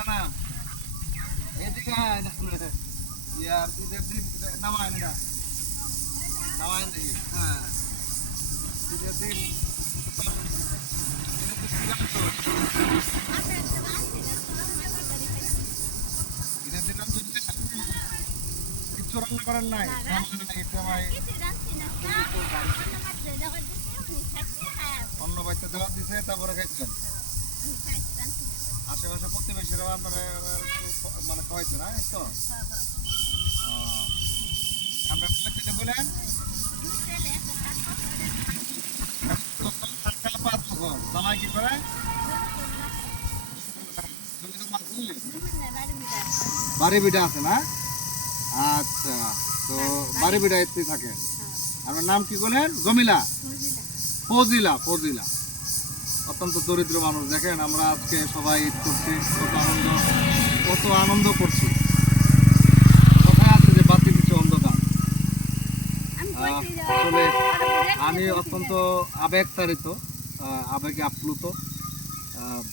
বুঝলা না এদিকে আয় না ইয়ার ঈদের দিন নামায় না নামায় দেখি হ্যাঁ ঈদের দিন ঈদের দিন কিচ্ছু রান্না করেন নাই অন্য বাড়িতে দাওয়াত দিছে তারপরে খাইছেন আশেপাশে প্রতিবেশীরা আপনারা মানে খাওয়াইছে না এই তো আমরা বলেন জামাই কি করে বাড়ি বিটা আছে না আচ্ছা তো বাড়ি বিটা এতে থাকেন আপনার নাম কি বলেন জমিলা ফজিলা ফজিলা অত্যন্ত দরিদ্র মানুষ দেখেন আমরা আজকে সবাই ঈদ করছি কত আনন্দ করছি কোথায় আছে যে বাতি দিচ্ছে অন্ধকার আসলে আমি অত্যন্ত আবেগতাড়িত আবেগে আপ্লুত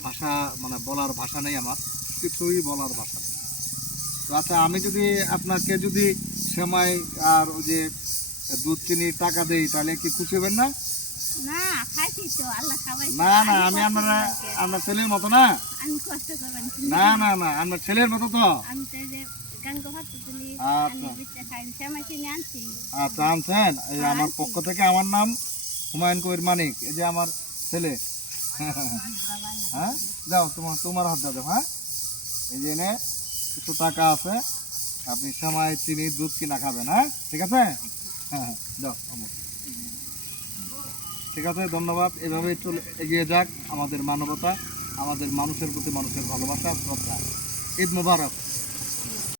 ভাষা মানে বলার ভাষা নেই আমার কিছুই বলার ভাষা নেই তো আচ্ছা আমি যদি আপনাকে যদি সেমাই আর ওই যে দুধ চিনি টাকা দেই তাহলে কি খুশি হবেন না না খাইছি তো আল্লাহ খাওয়াই না না আমি আপনার ছেলের মতো না আমি কষ্ট করবেন না না না আপনার ছেলের মতো তো আমি তো যে গান কথা তুলি আমি বিচে খাই সেমাই কিনে আনছি আচ্ছা আনছেন এই আমার পক্ষ থেকে আমার নাম হুমায়ুন কবির মানিক এই যে আমার ছেলে হ্যাঁ যাও তোমার হাত দাও হ্যাঁ এই যে এনে কিছু টাকা আছে আপনি সেমাই চিনি দুধ কিনা খাবেন হ্যাঁ ঠিক আছে হ্যাঁ যাও ঠিক আছে ধন্যবাদ এভাবেই চলে এগিয়ে যাক আমাদের মানবতা আমাদের মানুষের প্রতি মানুষের ভালোবাসা শ্রদ্ধা ঈদ মোবারক